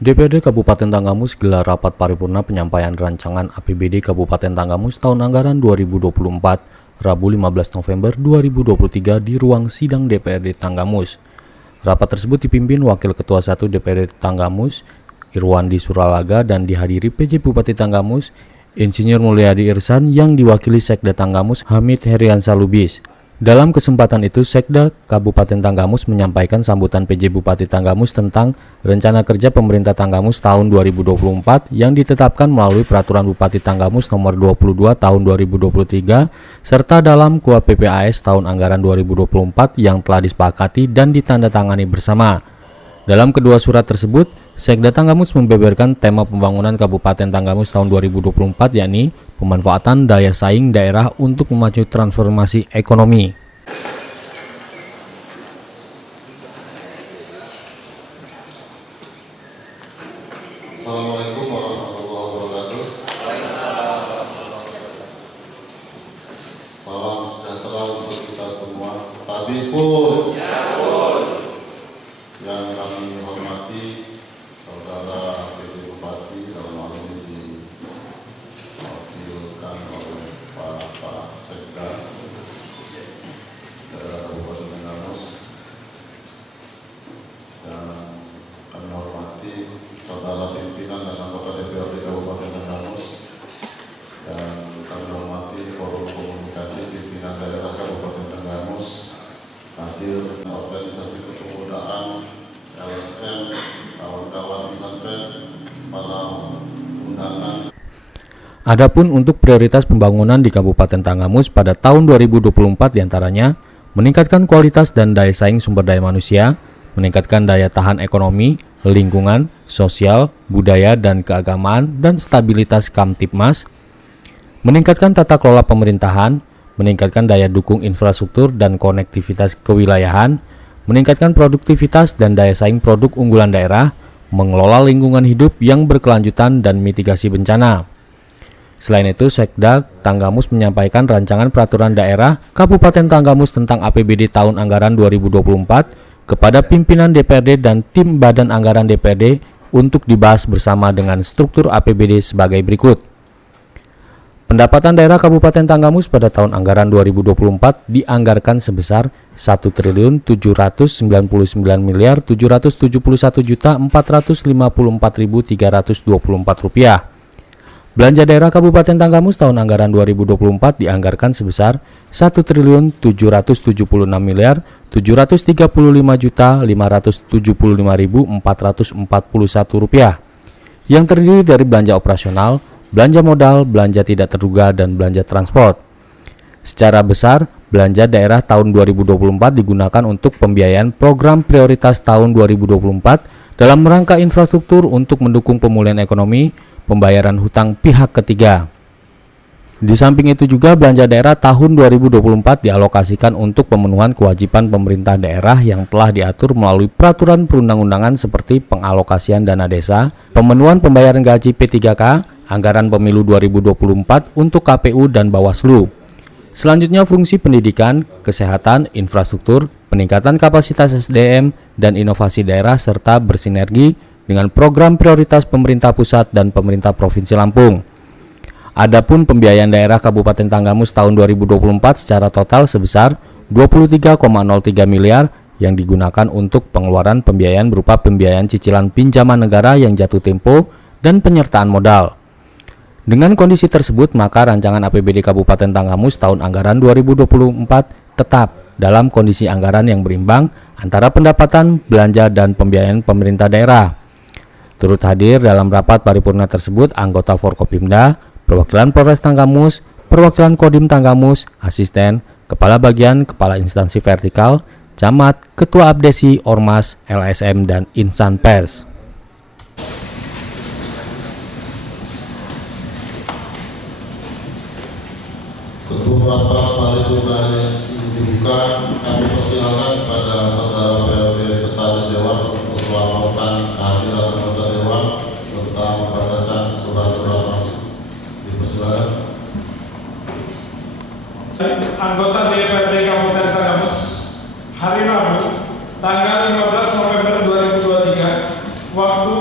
DPRD Kabupaten Tanggamus gelar rapat paripurna penyampaian rancangan APBD Kabupaten Tanggamus tahun anggaran 2024, Rabu 15 November 2023 di ruang sidang DPRD Tanggamus. Rapat tersebut dipimpin Wakil Ketua 1 DPRD Tanggamus, Irwandi Suralaga, dan dihadiri PJ Bupati Tanggamus, Insinyur Mulyadi Irsan, yang diwakili Sekda Tanggamus Hamid Heriansyah Lubis. Dalam kesempatan itu, Sekda Kabupaten Tanggamus menyampaikan sambutan PJ Bupati Tanggamus tentang rencana kerja pemerintah Tanggamus tahun 2024 yang ditetapkan melalui Peraturan Bupati Tanggamus Nomor 22 Tahun 2023 serta dalam KUA PPAS tahun anggaran 2024 yang telah disepakati dan ditandatangani bersama. Dalam kedua surat tersebut, Sekda Tanggamus membeberkan tema pembangunan Kabupaten Tanggamus tahun 2024, yakni pemanfaatan daya saing daerah untuk memacu transformasi ekonomi. Assalamualaikum warahmatullahi wabarakatuh. Salam sejahtera untuk kita semua. Tabipun. Yang kami hormati Saudara PJ Bupati, dalam hal ini diwakilkan oleh Pak Sekda daerah Kabupaten Tanggamus, dan kami hormati Saudara pimpinan dan anggota DPRD Kabupaten Tanggamus, dan kami hormati Forum Komunikasi Pimpinan Daerah Kabupaten Tanggamus, hadir organisasi kepemudaan, LSM, kawan-kawan insan pers, para undangan. Adapun untuk prioritas pembangunan di Kabupaten Tanggamus pada tahun 2024 diantaranya meningkatkan kualitas dan daya saing sumber daya manusia, meningkatkan daya tahan ekonomi, lingkungan, sosial, budaya dan keagamaan, dan stabilitas Kamtipmas, meningkatkan tata kelola pemerintahan, meningkatkan daya dukung infrastruktur dan konektivitas kewilayahan, meningkatkan produktivitas dan daya saing produk unggulan daerah, mengelola lingkungan hidup yang berkelanjutan dan mitigasi bencana. Selain itu, Sekda Tanggamus menyampaikan rancangan peraturan daerah Kabupaten Tanggamus tentang APBD tahun anggaran 2024 kepada pimpinan DPRD dan tim Badan Anggaran DPRD untuk dibahas bersama dengan struktur APBD sebagai berikut. Pendapatan daerah Kabupaten Tanggamus pada tahun anggaran 2024 dianggarkan sebesar Rp1.799.771.454.324. Belanja daerah Kabupaten Tanggamus tahun anggaran 2024 dianggarkan sebesar Rp1.776.735.575.441 yang terdiri dari belanja operasional, belanja modal, belanja tidak terduga, dan belanja transport. Secara besar, belanja daerah tahun 2024 digunakan untuk pembiayaan program prioritas tahun 2024 dalam rangka infrastruktur untuk mendukung pemulihan ekonomi, pembayaran hutang pihak ketiga. Di samping itu juga belanja daerah tahun 2024 dialokasikan untuk pemenuhan kewajiban pemerintah daerah yang telah diatur melalui peraturan perundang-undangan seperti pengalokasian dana desa, pemenuhan pembayaran gaji P3K, anggaran pemilu 2024 untuk KPU dan Bawaslu. Selanjutnya fungsi pendidikan, kesehatan, infrastruktur, peningkatan kapasitas SDM, dan inovasi daerah serta bersinergi dengan program prioritas pemerintah pusat dan pemerintah Provinsi Lampung. Adapun pembiayaan daerah Kabupaten Tanggamus tahun 2024 secara total sebesar 23,03 miliar yang digunakan untuk pengeluaran pembiayaan berupa pembiayaan cicilan pinjaman negara yang jatuh tempo dan penyertaan modal. Dengan kondisi tersebut, maka rancangan APBD Kabupaten Tanggamus tahun anggaran 2024 tetap dalam kondisi anggaran yang berimbang antara pendapatan, belanja, dan pembiayaan pemerintah daerah. Turut hadir dalam rapat paripurna tersebut anggota Forkopimda, perwakilan Polres Tanggamus, perwakilan Kodim Tanggamus, asisten, kepala bagian, kepala instansi vertikal, camat, ketua abdesi, ormas, LSM, dan insan pers. Sebelum rapat paripurna dibuka, kami persilakan kepada Saudara PLT Sekretaris Dewan untuk melaporkan kehadiran anggota Dewan serta membacakan surat-surat masuk. Dipersilakan. Anggota DPRD Kabupaten Tanggamus hari Rabu tanggal 15 November 2023 waktu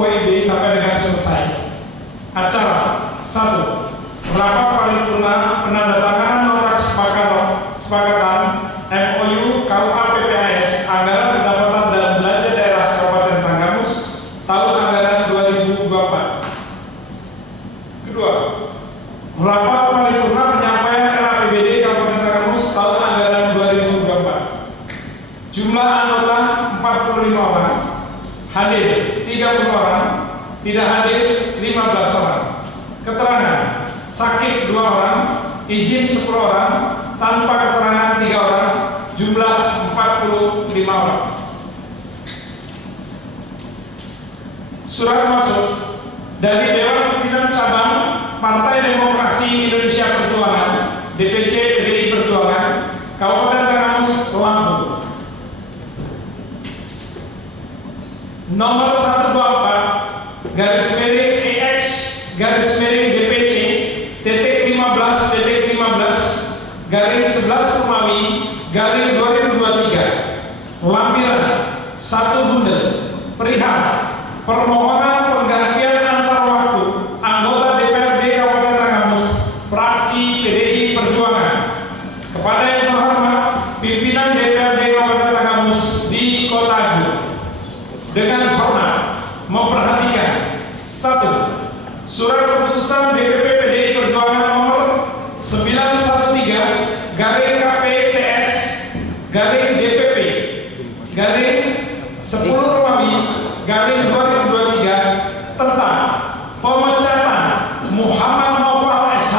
WIB sampai dengan selesai. Acara 1. Rapat paripurna penandatanganan nota kesepakatan MOU KUA PPAS anggaran pendapatan dan belanja daerah Kabupaten Tanggamus tahun anggaran 2024. Kedua, rapat paripurna penyampaian RAPBD Kabupaten Tanggamus tahun anggaran 2024. Jumlah anggota 45 orang, hadir 30 orang, tidak hadir 15 orang. Keterangan, sakit 2 orang, izin 10 orang, tanpa keterangan 3 orang, jumlah 45 orang. Surat masuk dari Dewan Pimpinan Cabang Partai Demokrasi Indonesia Perjuangan DPC PDI Perjuangan Kabupaten Tanggamus, Lampung, nomor 124 garis miring EX garis miring DPC titik 15 garing 11 Romawi garing 2023 lampiran 1 bundel perihal permohonan penggantian antar waktu anggota DPRD Kabupaten Tanggamus fraksi PDI Perjuangan kepada yang terhormat pimpinan DPRD Kabupaten Tanggamus di Kota Agung. Dengan hormat memperhatikan 1. Surat keputusan DPP PDI Perjuangan nomor 913 garing KPTS garing DPP garing 10 Romawi garing 2023 tentang pemecatan Muhammad Noval SH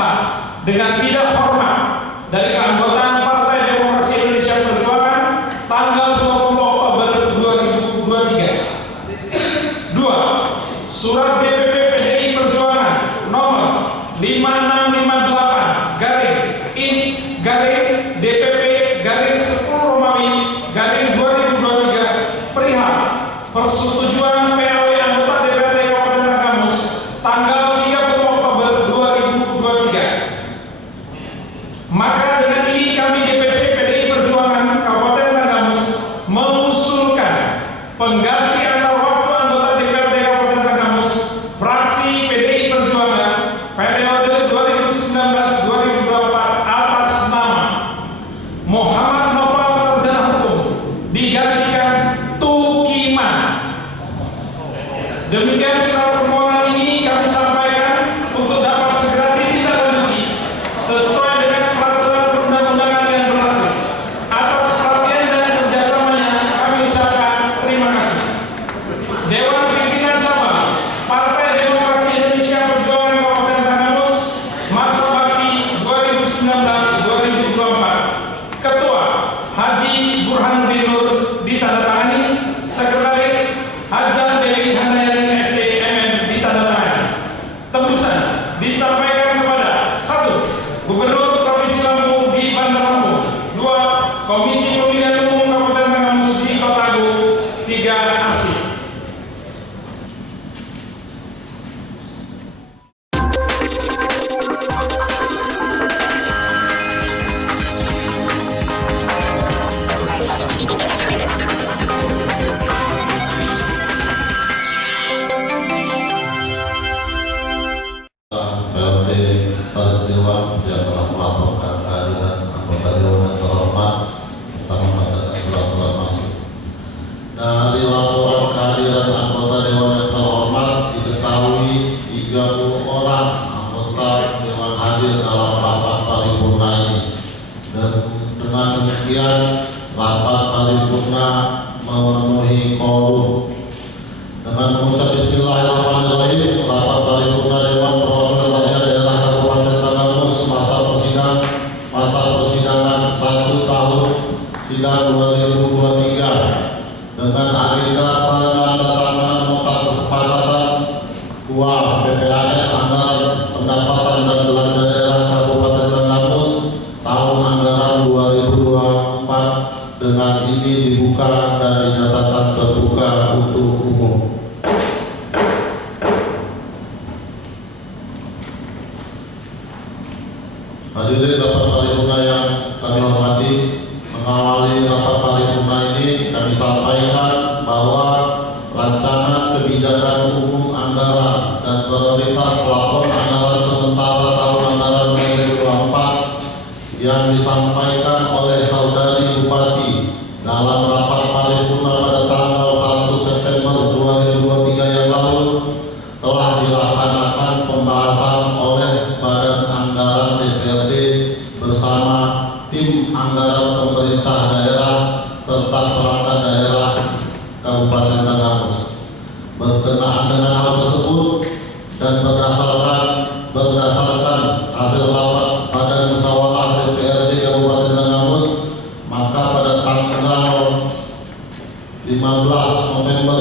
dengan tidak hormat dari keanggotaan Partai Demokrasi Indonesia Perjuangan tanggal 20 Oktober 2023. 2. Surat DPP PDI Perjuangan nomor 5658 garing in garing DPP garing 10 Romawi garing 2023 perihal persetujuan PAW anggota DPRD Kabupaten Tanggamus tanggal 30 Oktober 2023. Maka dengan ini kami DPC PDI Perjuangan Kabupaten Tanggamus mengusulkan pengganti antar waktu anggota DPRD Kabupaten Tanggamus fraksi PDI Perjuangan periode 2019-2024 atas nama Muhammad Noval Sarjana Hukum digantikan Tukiman. Demikian surat permohonan ini kami sampaikan untuk dapat segera ditindaklanjuti sesuai dengan peraturan perundang-undangan yang berlaku. Atas perhatian dan kerjasamanya kami ucapkan terima kasih. Dewan Pimpinan Cabang Partai Demokrasi Indonesia Perjuangan Kabupaten Tanggamus masa bakti 2019-2024. Ketua Haji Burhanuddin Nur ditandatangani. Sekretaris Hajar Dewi Handayani SEMM ditandatangani. Tembusan disampaikan kepada 1. Gubernur Provinsi Lampung di Bandar Lampung. 2. Komisi Pemilihan Umum Kabupaten Tanggamus di Kota Agung. 3. Arsip. PLT Baris Dewan yang telah melaporkan kehadiran anggota Dewan yang terhormat tentang membacakan surat-surat masuk. Dari laporan kehadiran anggota Dewan yang terhormat diketahui 30 orang anggota Dewan hadir dalam rapat paripurna ini. Dan dengan demikian rapat paripurna memenuhi quorum. Dengan mengucap Bismillahirrahmanirrahim, rapat paripurna Dewan Perwakilan Rakyat Daerah Kabupaten Tanggamus masa persidangan 1 tahun sidang 2023 dengan agenda penandatanganan nota kesepakatan KUA PPAS anggaran pendapatan dan belanja daerah Kabupaten Tanggamus tahun anggaran 2024 dengan ini dibuka dan dinyatakan terbuka untuk umum. Hadirin rapat paripurna yang kami hormati, mengawali rapat paripurna ini kami sampaikan bahwa rancangan kebijakan umum disampaikan oleh Saudari Bupati dalam rapat paripurna pada tanggal 1 September 2023 yang lalu telah dilaksanakan pembahasan oleh Badan Anggaran DPRD bersama tim anggaran pemerintah daerah serta perangkat daerah Kabupaten Tanggamus. Berkenaan dengan hal tersebut dan berdasarkan hasil rapat Badan Musyawarah DPRD Kabupaten Tanggamus, maka pada tanggal 15 November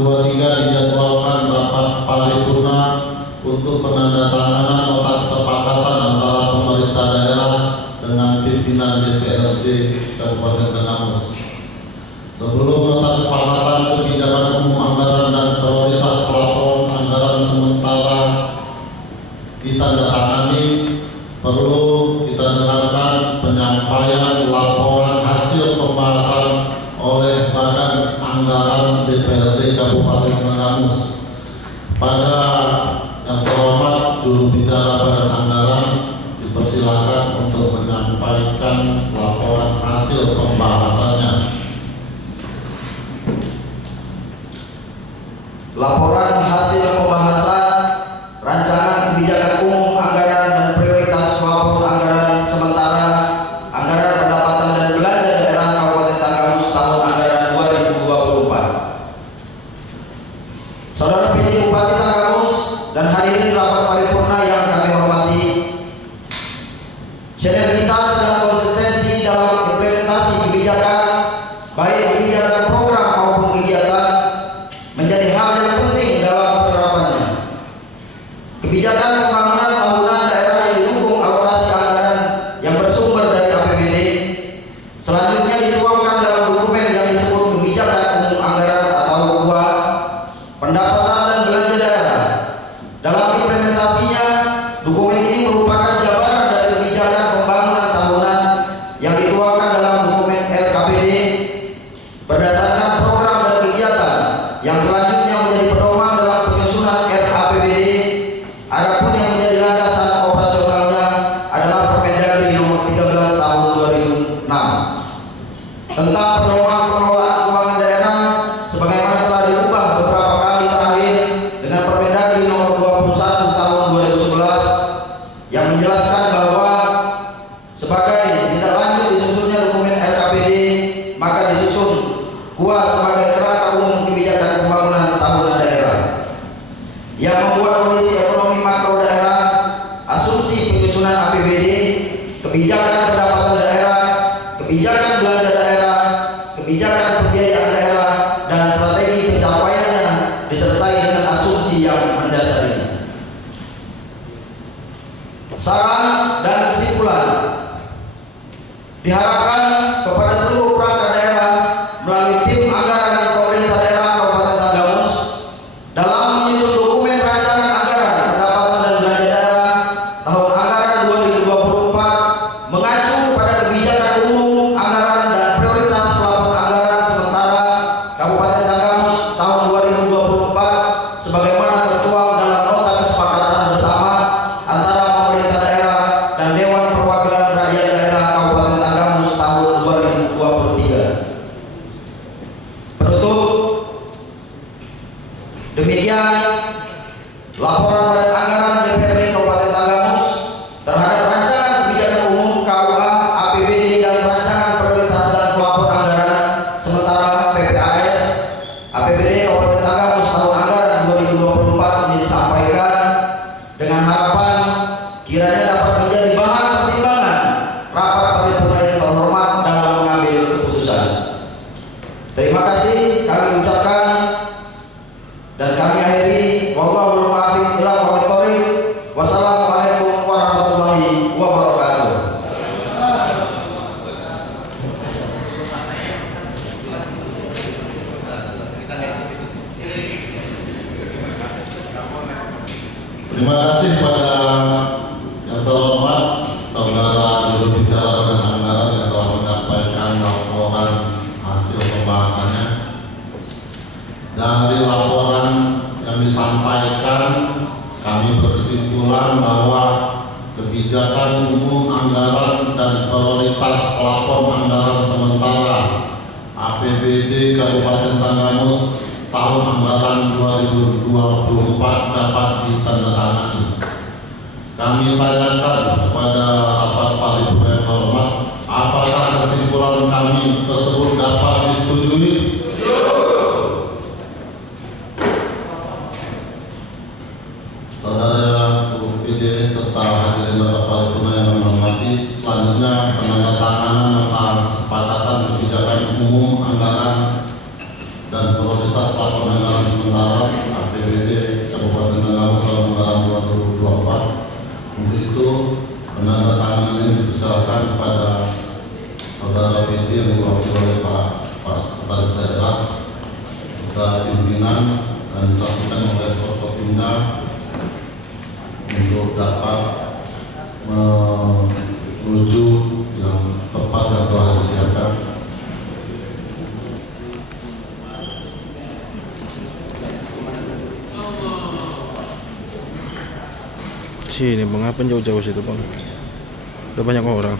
2023 dijadwalkan rapat paripurna untuk penandatanganan nota kesepakatan antara pemerintah daerah dengan pimpinan DPRD Kabupaten Tanggamus. Sebelum nota kesepakatan kebijakan umum anggaran dan prioritas pelaporan anggaran sementara ditandatangani, perlu kita dengarkan penyampaian laporan hasil pembahasan oleh Badan Anggaran DPRD Kabupaten Tanggamus. Pada yang terhormat juru bicara Badan Anggaran dipersilakan untuk menyampaikan laporan hasil pembahasannya. Laporan hasil pembahasan rancangan kebijakan umum anggaran dan prioritas pelaporan anggaran sementara anggaran pendapatan dan belanja daerah Kabupaten Tanggamus tahun anggaran 2024. Saudara PJ Bupati Tanggamus dan hadirin rapat paripurna yang kami hormati, sinergitas dan konsistensi dalam implementasi kebijakan, baik kebijakan program maupun kegiatan, menjadi hal yang penting dalam penerapannya. Kebijakan pembangunan tahunan daerah yang didukung alokasi anggaran yang bersumber dari APBD selanjutnya dituangkan dalam dokumen yang disebut kebijakan umum anggaran atau KUA, pendapatan dan belanja daerah. Dalam implementasinya, dokumen ini merupakan jabaran dari kebijakan pembangunan tahunan yang dituangkan dalam dokumen RKPD berdasarkan program dan kegiatan yang selanjutnya menjadi pedoman dalam penyusunan RAPBD. Adapun yang menjadi landasan operasionalnya adalah Permendagri nomor 13 tahun 2006 tentang pedoman pengelolaan keuangan daerah sebagaimana telah diubah beberapa kali terakhir dengan Permendagri nomor 21 tahun 2011 yang menjelaskan bahwa sebagai tindak lanjut disusunnya dokumen RKPD, maka disusun KUA sebagai kerangka umum kebijakan pembangunan tahunan daerah yang membuat kondisi ekonomi makro daerah, asumsi penyusunan APBD, kebijakan pendapatan daerah, kebijakan belanja daerah, kebijakan pembiayaan daerah, dan strategi pencapaiannya disertai dengan asumsi yang mendasarinya. Saran dan kesimpulan diharapkan kepada seluruh perangkat daerah melalui tim anggaran dan pemerintah daerah Kabupaten Tanggamus dalam menyusun dokumen rancangan anggaran pendapatan dan belanja daerah tahun anggaran 2024 mengacu pada kebijakan umum anggaran dan prioritas pelaporan anggaran sementara Kabupaten Tanggamus tahun 2024 sebagaimana tertuang dalam nota kesepakatan bersama antara pemerintah daerah dan Dewan Perwakilan Rakyat Daerah Kabupaten Tanggamus kebijakan umum anggaran dan prioritas plafon anggaran sementara APBD Kabupaten Tanggamus tahun anggaran 2024 dapat ditandatangani. Kami tanyakan kepada rapat paripurna yang hormat, apakah kesimpulan kami tersebut dapat disetujui? Saudara UPJ serta hadirin rapat paripurna yang kami hormati, selanjutnya penandatanganan nota kesepakatan kebijakan umum anggaran dan prioritas plafon anggaran sementara APBD Kabupaten Tanggamus tahun anggaran 2024. Untuk itu penandatanganan ini dipersilakan kepada saudara PJ yang diwakili oleh Pak Sekretaris Daerah serta pimpinan dan disaksikan oleh Forkopimda untuk dapat menuju yang tepat yang telah disiapkan. Sini bang, apa jauh-jauh situ bang? Udah banyak orang.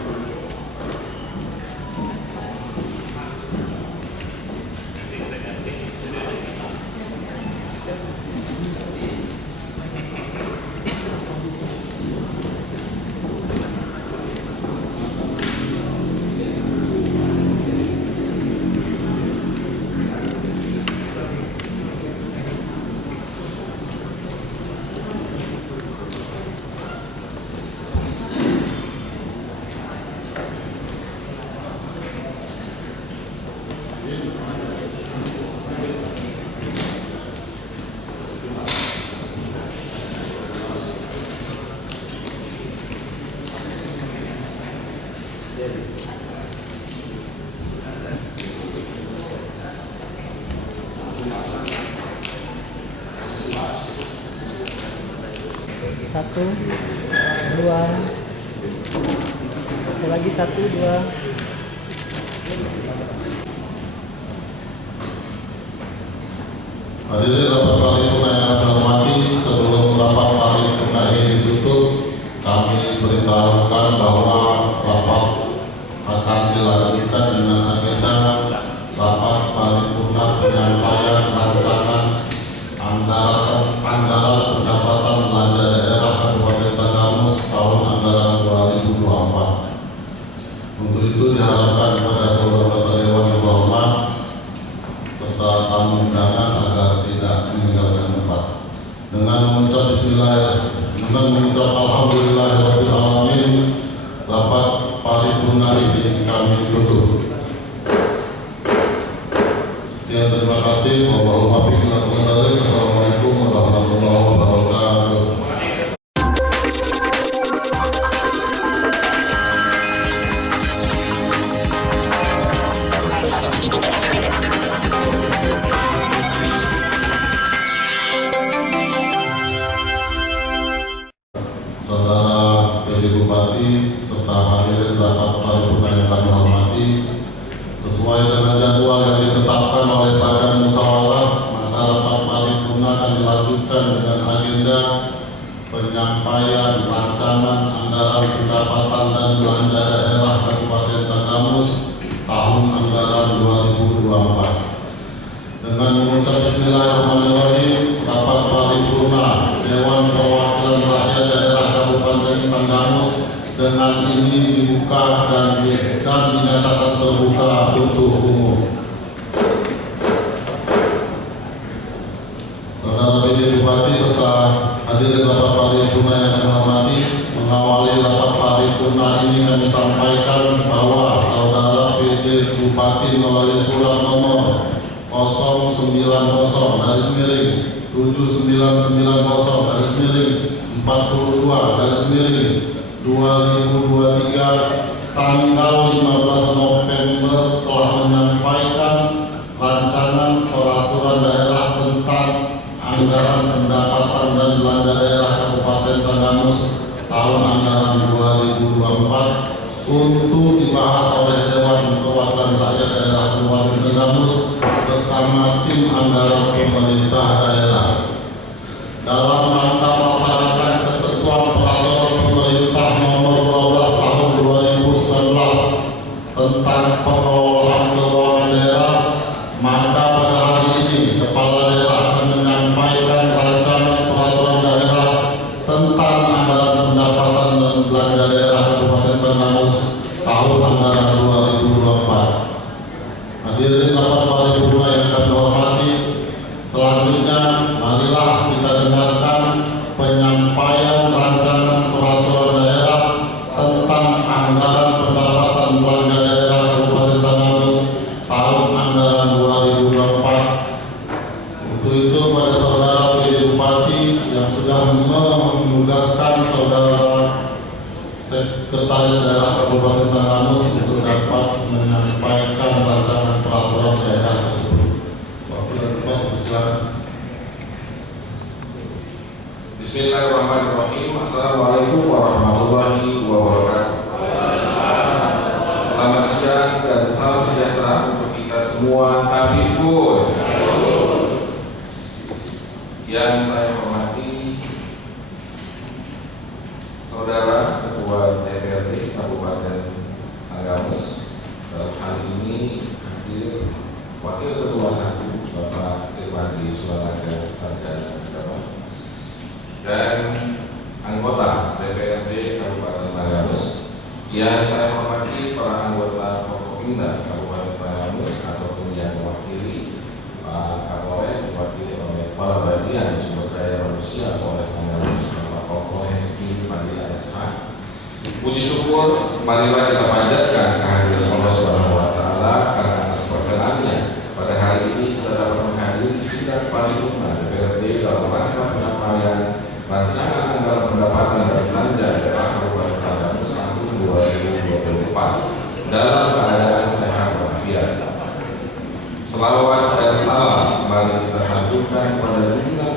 Satu, dua, satu lagi, satu, dua. Hadirin rapat paripurna yang kami hormati, sebelum rapat paripurna ini ditutup, kami beritahukan bahwa rapat akan dilanjutkan dengan agenda rapat paripurna penyampaian rancangan anggaran pendapatan belanja daerah Kabupaten Tanggamus tahun anggaran 2024. Untuk itu diharapkan kepada saudara dewan yang hormat serta tamu undangan agar tidak meninggalkan tempat. Dengan mengucap alhamdulillahirabbil alamin, rapat paripurna ini kami tutup. Sekian, terima kasih. Wassalamualaikum warahmatullahi wabarakatuh. Saudara PJ Bupati serta hadirin rapat paripurna yang kami hormati, sesuai dengan jadwal yang ditetapkan oleh Badan Musyawarah, masa rapat paripurna akan dilanjutkan dengan agenda penyampaian rancangan anggaran pendapatan dan belanja daerah Kabupaten Tanggamus tahun anggaran 2024. Dengan mengucap Bismillahirrahmanirrahim, rapat paripurna Dewan Perwakilan Rakyat Daerah Kabupaten Tanggamus dengan ini dibuka dan dinyatakan terbuka untuk umum. Saudara PJ Bupati serta hadirin rapat paripurna yang kami hormati, mengawali rapat paripurna ini kami sampaikan bahwa saudara PJ Bupati melalui surat nomor 090 garis miring 7990 garis miring 42 garis miring 2023 tanggal 15 November telah menyampaikan rancangan peraturan daerah tentang anggaran pendapatan dan belanja daerah Kabupaten Tanggamus tahun anggaran 2024 untuk dibahas oleh Dewan Perwakilan Rakyat Daerah Kabupaten Tanggamus bersama tim anggaran pemerintah daerah dalam rangka melaksanakan ketentuan peraturan pemerintah Belanja Daerah Kabupaten Tanggamus tahun anggaran 2024. Hadirin rapat paripurna yang kami hormati, selanjutnya marilah kita dengarkan penyampaian rancangan peraturan daerah tentang anggaran pendapatan belanja daerah Kabupaten Tanggamus tahun anggaran 2024. Untuk itu pada saudara PJ Bupati yang sudah menugaskan saudara Sekretaris Daerah Kabupaten Tanggamus untuk dapat menyampaikan rancangan peraturan daerah tersebut. Waktu dan tempat silakan. Bismillahirrahmanirrahim. Assalamualaikum warahmatullahi wabarakatuh. Selamat siang dan salam sejahtera untuk kita semua. Tabibun. Yang saya hormati Saudara Ketua DPRD Kabupaten Tanggamus, dalam hal ini hadir Wakil Ketua 1 Bapak Irwandi Sulanaga Sarjana Agama dan anggota DPRD Kabupaten Tanggamus. Yang saya hormati para anggota Forkopimda Kabupaten Tanggamus ataupun yang mewakili Pak Kapolres, diwakili oleh para bagian sumber daya manusia Polres Tanggamus, Bapak Kompolres Pandila SH. Puji syukur marilah kita panjatkan kehadiran Allah Subhanahu wa taala karena atas perkenannya pada hari ini kita dapat menghadiri sidang paripurna DPRD dalam rangka penyampaian rancangan anggaran pendapatan dan belanja daerah Kabupaten Tanggamus tahun 2024 dalam keadaan sehat walafiat. Selawat dan salam mari kita sanjungkan kepada junjungan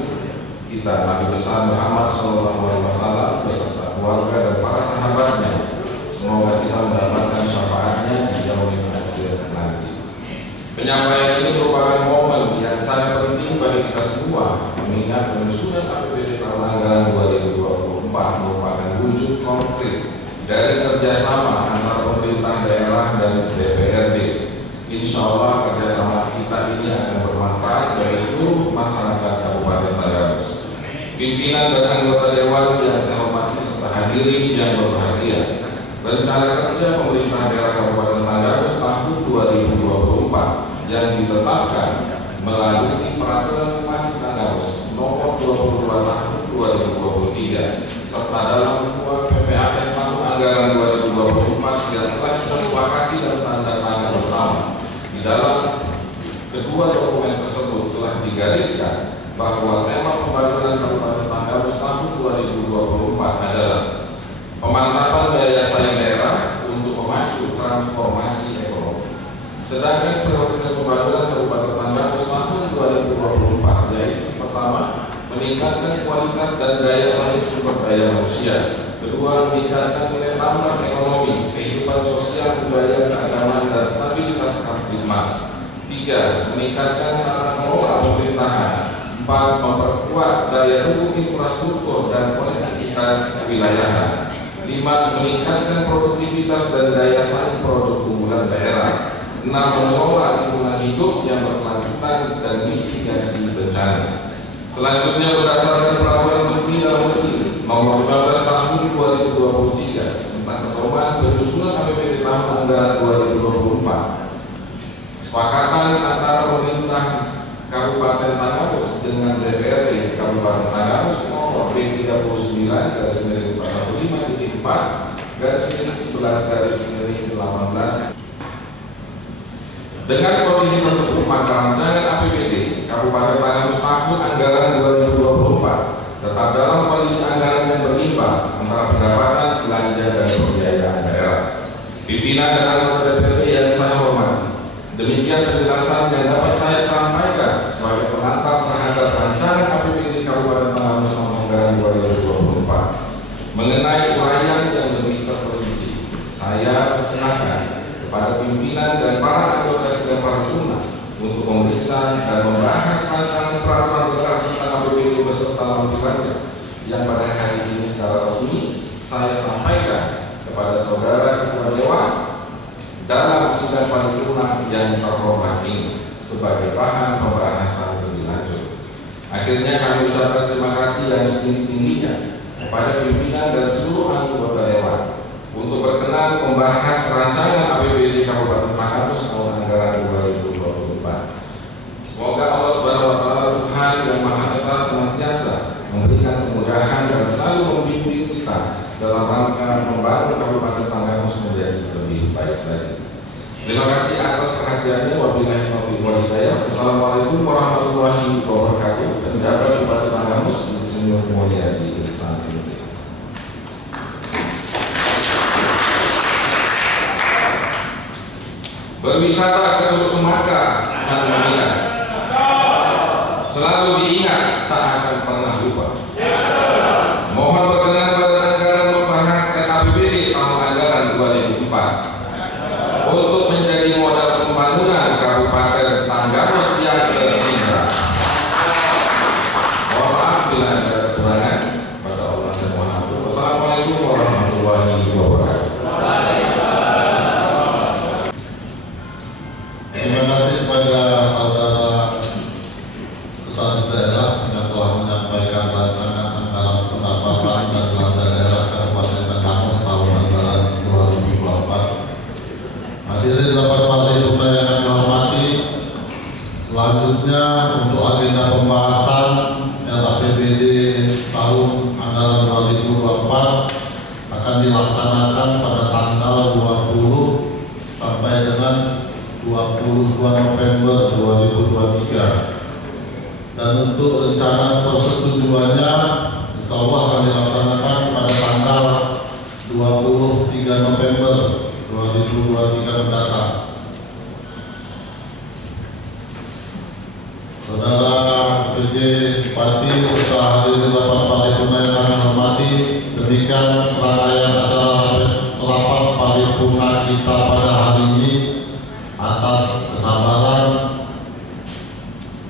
kita Nabi besar Muhammad SAW beserta keluarga dan para sahabatnya. Semoga kita mendapatkan syafaatnya di yaumil akhir nanti. Penyampaian ini merupakan momen yang sangat penting bagi kita semua, mengingat penyusunan APBD tahun anggaran 2024 merupakan wujud konkret dari kerjasama antara pemerintah daerah dan DPRD. Insya Allah kerjasama kita ini akan bermanfaat bagi seluruh masyarakat Kabupaten Tanggamus. Pimpinan dan anggota Dewan yang saya hormati serta hadirin yang berbahagia, rencana kerja pemerintah daerah Kabupaten Tanggamus tahun 2024 yang ditetapkan melalui Peraturan Bupati Tanggamus Nomor 22 Tahun 2023 serta dalam Ketua PPAS tahun anggaran 2024 yang telah kita sepakati dan tanda tangan bersama. Di dalam kedua dokumen tersebut telah digariskan bahwa tema pembangunan Kabupaten Tanggamus tahun 2024 adalah pemantapan daya saing daerah untuk memacu transformasi ekonomi. Sedangkan prioritas pembangunan Kabupaten Tanggamus tahun 2024 yaitu pertama, meningkatkan kualitas dan daya saing sumber daya manusia. Kedua, meningkatkan nilai tambah ekonomi, kehidupan sosial, budaya, keagamaan, dan stabilitas Kamtipmas. Tiga, meningkatkan tata kelola pemerintahan. 4. Memperkuat daya dukung infrastruktur dan konektivitas kewilayahan. 5. Meningkatkan produktivitas dan daya saing produk unggulan daerah. 6. Mengelola lingkungan hidup yang berkelanjutan dan mitigasi bencana. Selanjutnya berdasarkan peraturan Menteri Dalam Negeri Nomor 15 Tahun 2023 tentang pedoman penyusunan APBD tahun anggaran 2024, kesepakatan antara pemerintah Kabupaten Tanggamus dengan DPRD Kabupaten Tanggamus nomor B39/4/11/18. Dengan kondisi tersebut, maka rancangan APBD Kabupaten Tanggamus tahun anggaran 2024 tetap dalam kondisi anggaran yang berimbang antara pendapatan, belanja, dan pembiayaan daerah. Pimpinan dan anggota DPRD yang saya hormati, demikian penjelasan yang dapat saya sampaikan sebagai pengantar terhadap rancangan APBD Kabupaten Tanggamus tahun anggaran 2024. Mengenai uraian yang lebih terperinci, saya persilakan kepada pimpinan dan para anggota sidang paripurna untuk memeriksa dan membahas rancangan peraturan daerah tentang APBD beserta lampirannya yang pada hari ini secara resmi saya sampaikan kepada saudara Ketua Dewan dalam sidang paripurna yang terhormat ini sebagai bahan pembahasan lebih lanjut. Akhirnya kami ucapkan terima kasih yang setinggi-tingginya kepada pimpinan dan seluruh anggota Dewan dalam rangka membangun Kabupaten Tanggamus menjadi lebih baik lagi. Terima kasih atas perhatiannya. Wabillahi taufiq wal hidayah. Wassalamualaikum warahmatullahi wabarakatuh. Dan dapat Kabupaten Tanggamus Insinyur Mulyadi Ihsan Indonesia. Berwisata ke Teluk Semangka dan Manila selalu diingat, tak akan pernah lupa. Mohon berkenan Badan Anggaran membahas RAPBD tahun anggaran 2004 untuk menjadi modal pembangunan Kabupaten Tanggamus yang tercinta. Mohon maaf bila ada kekurangan. Pada Allah saya mohon ampun. Wassalamualaikum warahmatullahi wabarakatuh. Terima kasih kepada saudara Sekretaris Daerah yang telah menyampaikan rancangan anggaran pendapatan dan belanja daerah Kabupaten Tanggamus tahun anggaran 2024. Hadirin dapat partai tunai yang kami hormati, selanjutnya untuk agenda pembahasan RAPBD tahun anggaran 2024 akan dilaksanakan pada tanggal 20 sampai dengan 22 November 2023, dan untuk rencana persetujuannya insya Allah akan dilaksanakan pada tanggal 23 November 2023 mendatang. Saudara PJ Bupati serta hadirin rapat paripurna yang kami hormati, demikian rangkaian acara rapat paripurna kita pada hari ini. Atas kesabaran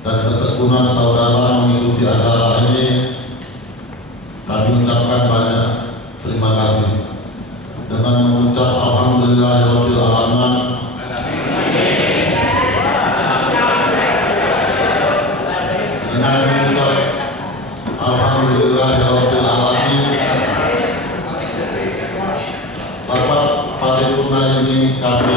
dan ketekunan saudara mengikuti acara ini, kami ucapkan banyak terima kasih. Dengan mengucap alhamdulillahirabbil alamin, dengan mengucap alhamdulillahirabbil alamin, rapat paripurna ini kami